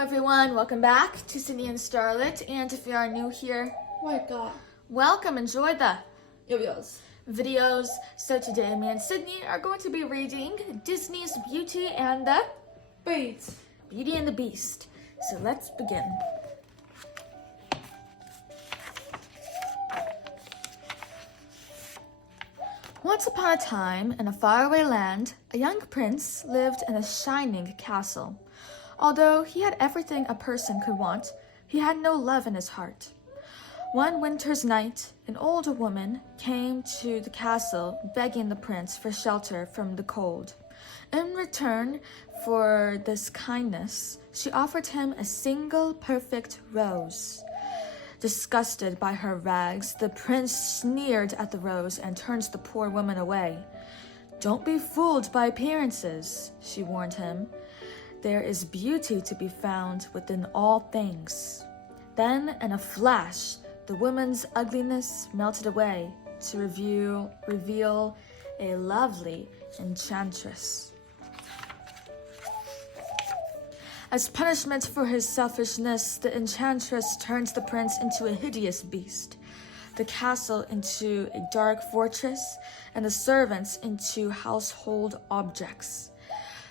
everyone, welcome back to Sydney and Starlet, and if you are new here, welcome, enjoy the videos. So today me and Sydney are going to be reading Disney's Beauty and the Beast. So let's begin. Once upon a time, in a faraway land, a young prince lived in a shining castle. Although he had everything a person could want, he had no love in his heart. One winter's night, an old woman came to the castle begging the prince for shelter from the cold. In return for this kindness, she offered him a single perfect rose. Disgusted by her rags, the prince sneered at the rose and turned the poor woman away. "Don't be fooled by appearances," she warned him. "There is beauty to be found within all things." Then, in a flash, the woman's ugliness melted away to reveal a lovely enchantress. As punishment for his selfishness, the enchantress turned the prince into a hideous beast, the castle into a dark fortress, and the servants into household objects.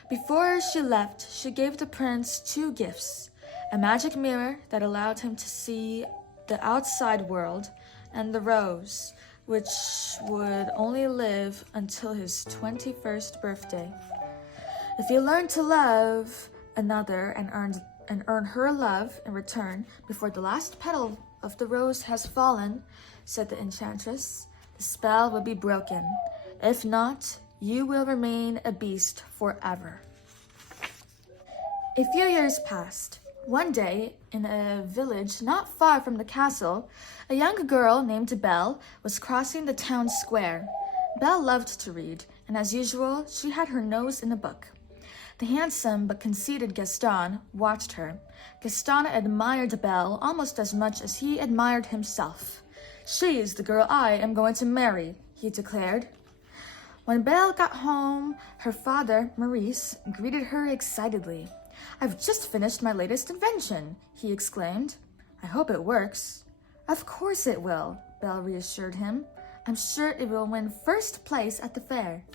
Before she left, she gave the prince two gifts, a magic mirror that allowed him to see the outside world, and the rose, which would only live until his 21st birthday. If he learned to love another and earn her love in return before the last petal of the rose has fallen, said the enchantress, the spell will be broken. If not, you will remain a beast forever. A few years passed. One day, in a village not far from the castle, a young girl named Belle was crossing the town square. Belle loved to read, and as usual, she had her nose in a book. The handsome but conceited Gaston watched her. Gaston admired Belle almost as much as he admired himself. "She is the girl I am going to marry," he declared. When Belle got home, her father, Maurice, greeted her excitedly. "I've just finished my latest invention," he exclaimed. "I hope it works." "Of course it will," Belle reassured him. "I'm sure it will win first place at the fair."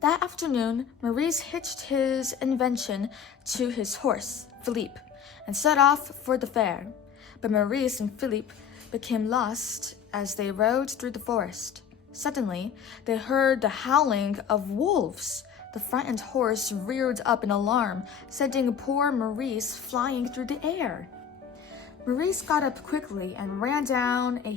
That afternoon, Maurice hitched his invention to his horse, Philippe, and set off for the fair. But Maurice and Philippe became lost as they rode through the forest. Suddenly, they heard the howling of wolves. The frightened horse reared up in alarm, sending poor Maurice flying through the air. Maurice got up quickly and ran down a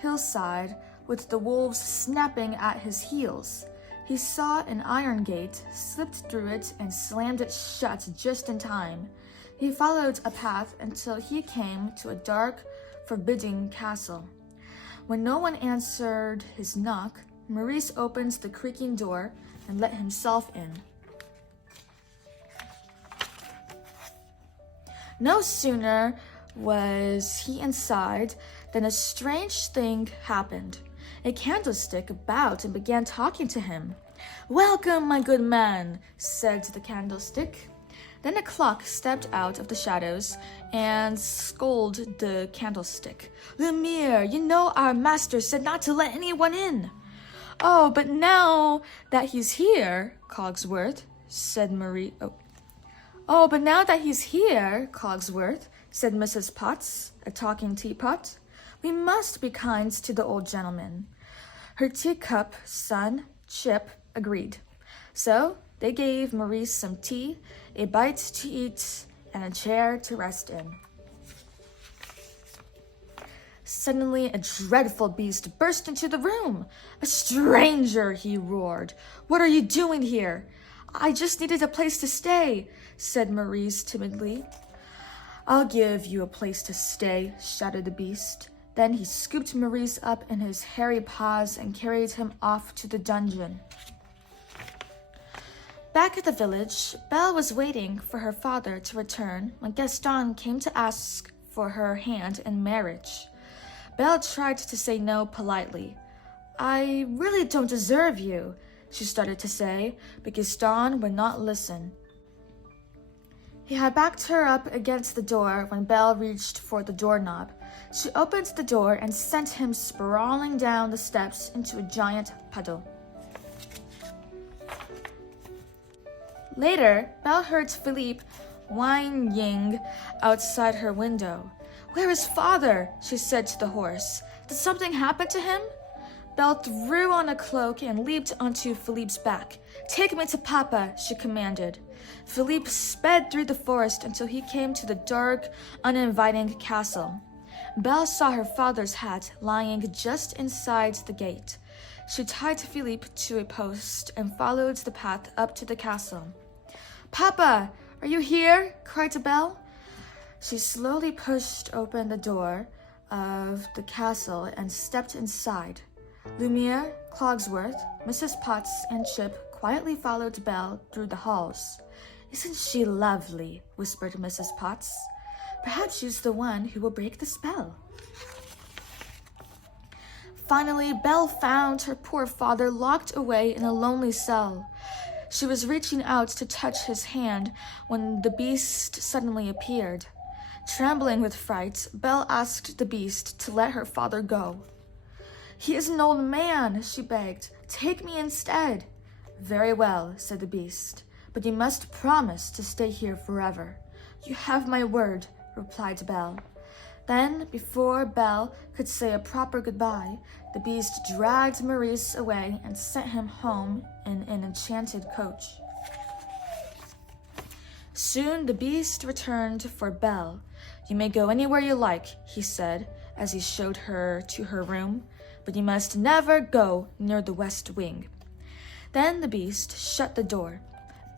hillside with the wolves snapping at his heels. He saw an iron gate, slipped through it, and slammed it shut just in time. He followed a path until he came to a dark, forbidding castle. When no one answered his knock, Maurice opened the creaking door and let himself in. No sooner was he inside than a strange thing happened. A candlestick bowed and began talking to him. "Welcome, my good man," said the candlestick. Then a clock stepped out of the shadows and scolded the candlestick. "Lumiere, you know our master said not to let anyone in." "Oh, but now that he's here, Cogsworth," said Marie. But now that he's here, Cogsworth," said Mrs. Potts, a talking teapot, "we must be kind to the old gentleman." Her teacup son, Chip, agreed. So they gave Maurice some tea, a bite to eat, and a chair to rest in. Suddenly, a dreadful beast burst into the room. "A stranger!" he roared. "What are you doing here?" "I just needed a place to stay," said Maurice timidly. "I'll give you a place to stay," shouted the beast. Then he scooped Maurice up in his hairy paws and carried him off to the dungeon. Back at the village, Belle was waiting for her father to return when Gaston came to ask for her hand in marriage. Belle tried to say no politely. "I really don't deserve you," she started to say, but Gaston would not listen. He had backed her up against the door when Belle reached for the doorknob. She opened the door and sent him sprawling down the steps into a giant puddle. Later, Belle heard Philippe whining outside her window. "Where is father?" she said to the horse. "Did something happen to him?" Belle threw on a cloak and leaped onto Philippe's back. "Take me to Papa," she commanded. Philippe sped through the forest until he came to the dark, uninviting castle. Belle saw her father's hat lying just inside the gate. She tied Philippe to a post and followed the path up to the castle. "Papa, are you here?" cried Belle. She slowly pushed open the door of the castle and stepped inside. Lumiere, Cogsworth, Mrs. Potts, and Chip quietly followed Belle through the halls. "Isn't she lovely?" whispered Mrs. Potts. "Perhaps she's the one who will break the spell." Finally, Belle found her poor father locked away in a lonely cell. She was reaching out to touch his hand when the beast suddenly appeared. Trembling with fright, Belle asked the beast to let her father go. "He is an old man," she begged. "Take me instead." "Very well," said the beast, "but you must promise to stay here forever." "You have my word," replied Belle. Then, before Belle could say a proper goodbye, the beast dragged Maurice away and sent him home in an enchanted coach. Soon the beast returned for Belle. "You may go anywhere you like," he said, as he showed her to her room, "but you must never go near the west wing." Then the beast shut the door.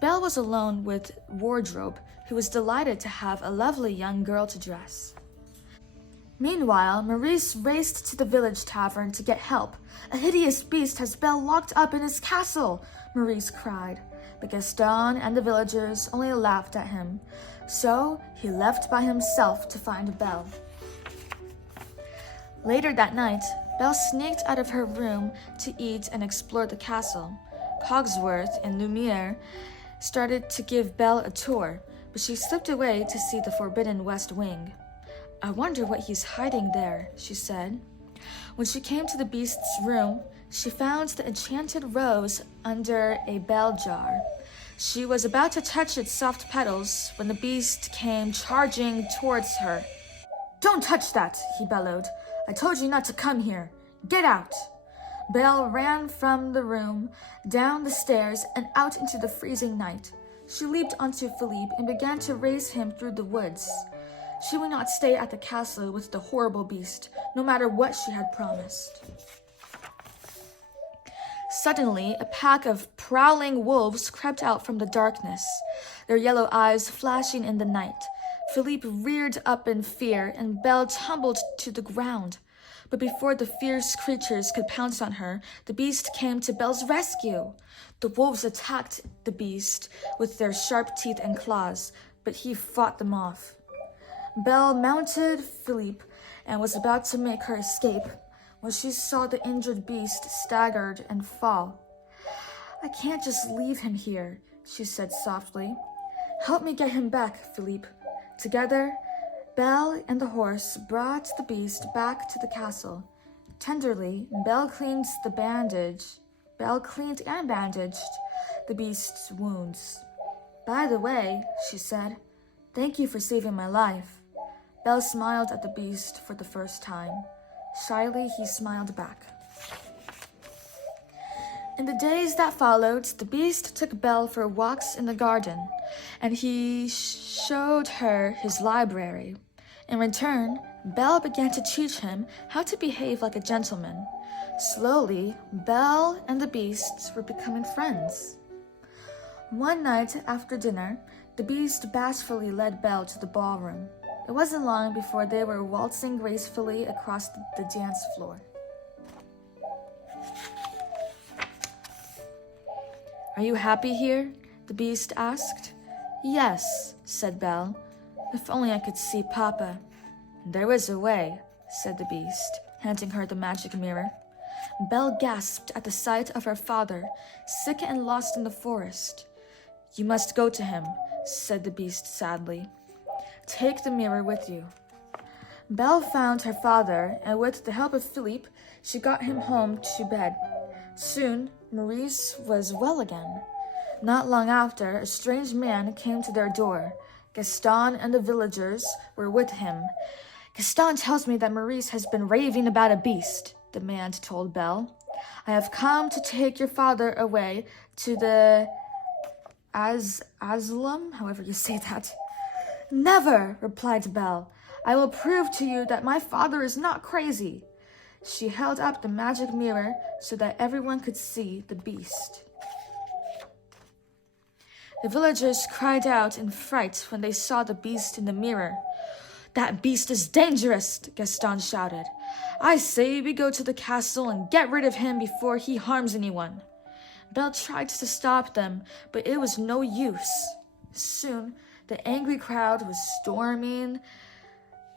Belle was alone with Wardrobe, who was delighted to have a lovely young girl to dress. Meanwhile, Maurice raced to the village tavern to get help. "A hideous beast has Belle locked up in his castle," Maurice cried. But Gaston and the villagers only laughed at him, so he left by himself to find Belle. Later that night, Belle sneaked out of her room to eat and explore the castle. Cogsworth and Lumiere started to give Belle a tour, but she slipped away to see the forbidden west wing. "I wonder what he's hiding there," she said. When she came to the beast's room, she found the enchanted rose under a bell jar. She was about to touch its soft petals when the beast came charging towards her. "Don't touch that," he bellowed. "I told you not to come here. Get out!" Belle ran from the room, down the stairs, and out into the freezing night. She leaped onto Philippe and began to race him through the woods. She would not stay at the castle with the horrible beast, no matter what she had promised. Suddenly, a pack of prowling wolves crept out from the darkness, their yellow eyes flashing in the night. Philippe reared up in fear, and Belle tumbled to the ground. But before the fierce creatures could pounce on her, the beast came to Belle's rescue. The wolves attacked the beast with their sharp teeth and claws, but he fought them off. Belle mounted Philippe and was about to make her escape when she saw the injured beast staggered and fall. "I can't just leave him here," she said softly. "Help me get him back, Philippe." Together, Belle and the horse brought the beast back to the castle. Tenderly, Belle cleaned and bandaged the beast's wounds. "By the way," she said, "thank you for saving my life." Belle smiled at the beast for the first time. Shyly, he smiled back. In the days that followed, the beast took Belle for walks in the garden, and he showed her his library. In return, Belle began to teach him how to behave like a gentleman. Slowly, Belle and the beast were becoming friends. One night after dinner, the beast bashfully led Belle to the ballroom. It wasn't long before they were waltzing gracefully across the dance floor. "Are you happy here?" the beast asked. "Yes," said Belle. "If only I could see Papa." "There is a way," said the beast, handing her the magic mirror. Belle gasped at the sight of her father, sick and lost in the forest. "You must go to him. said the beast sadly. Take the mirror with you. Belle found her father, and with the help of Philippe, she got him home to bed. Soon, Maurice was well again. Not long after, a strange man came to their door. Gaston and the villagers were with him. Gaston tells me that Maurice has been raving about a beast, the man told Belle. I have come to take your father away to the asylum, however you say that. Never, replied Belle. I will prove to you that my father is not crazy. She held up the magic mirror so that everyone could see the beast. The villagers cried out in fright when they saw the beast in the mirror. That beast is dangerous, Gaston shouted. I say we go to the castle and get rid of him before he harms anyone. Belle tried to stop them, but it was no use. Soon, the angry crowd was storming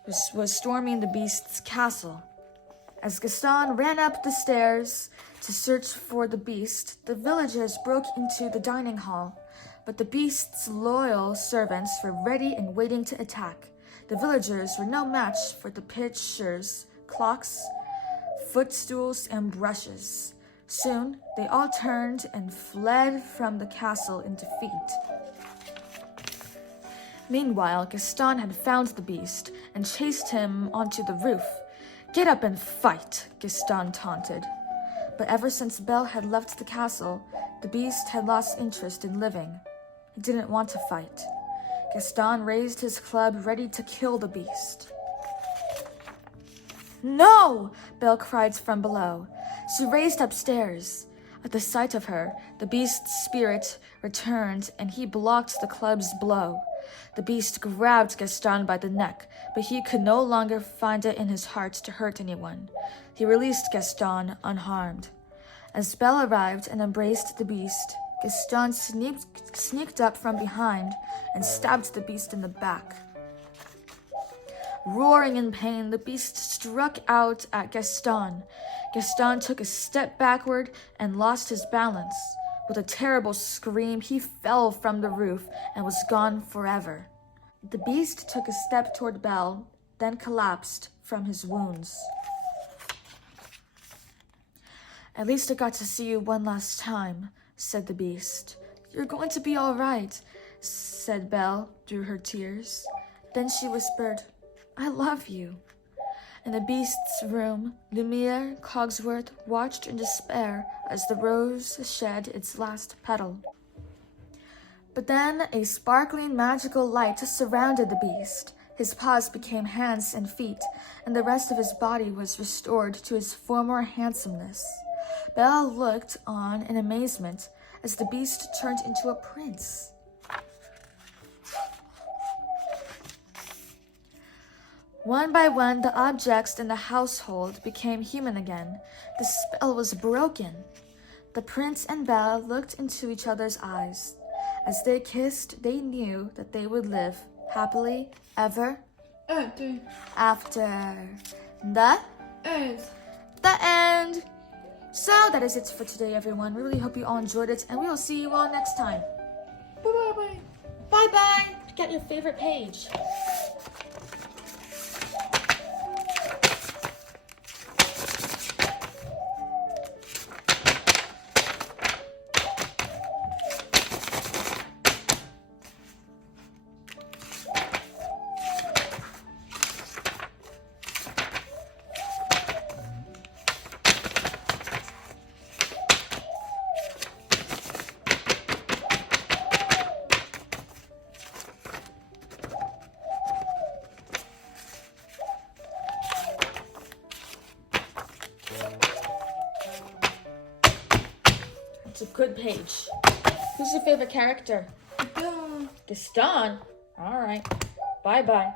the beast's castle. As Gaston ran up the stairs to search for the beast, the villagers broke into the dining hall. But the beast's loyal servants were ready and waiting to attack. The villagers were no match for the pitchers, clocks, footstools, and brushes. Soon, they all turned and fled from the castle in defeat. Meanwhile, Gaston had found the beast and chased him onto the roof. Get up and fight, Gaston taunted. But ever since Belle had left the castle, the beast had lost interest in living. He didn't want to fight. Gaston raised his club ready to kill the beast. No! Belle cried from below. She raced upstairs. At the sight of her, the beast's spirit returned and he blocked the club's blow. The beast grabbed Gaston by the neck, but he could no longer find it in his heart to hurt anyone. He released Gaston unharmed. As Belle arrived and embraced the beast, Gaston sneaked up from behind and stabbed the beast in the back. Roaring in pain, the beast struck out at Gaston. Gaston took a step backward and lost his balance. With a terrible scream, he fell from the roof and was gone forever. The beast took a step toward Belle, then collapsed from his wounds. At least I got to see you one last time, said the beast. You're going to be all right, said Belle through her tears. Then she whispered, I love you. In the beast's room, Lumiere Cogsworth watched in despair as the rose shed its last petal. But then a sparkling magical light surrounded the beast. His paws became hands and feet, and the rest of his body was restored to his former handsomeness. Belle looked on in amazement as the beast turned into a prince. One by one, the objects in the household became human again. The spell was broken. The prince and Belle looked into each other's eyes. As they kissed, they knew that they would live happily ever after. The end. So that is it for today, everyone. We really hope you all enjoyed it, and we will see you all next time. Bye-bye. Bye-bye. Get your favorite page. It's a good page. Who's your favorite character? Gaston. All right. Bye-bye.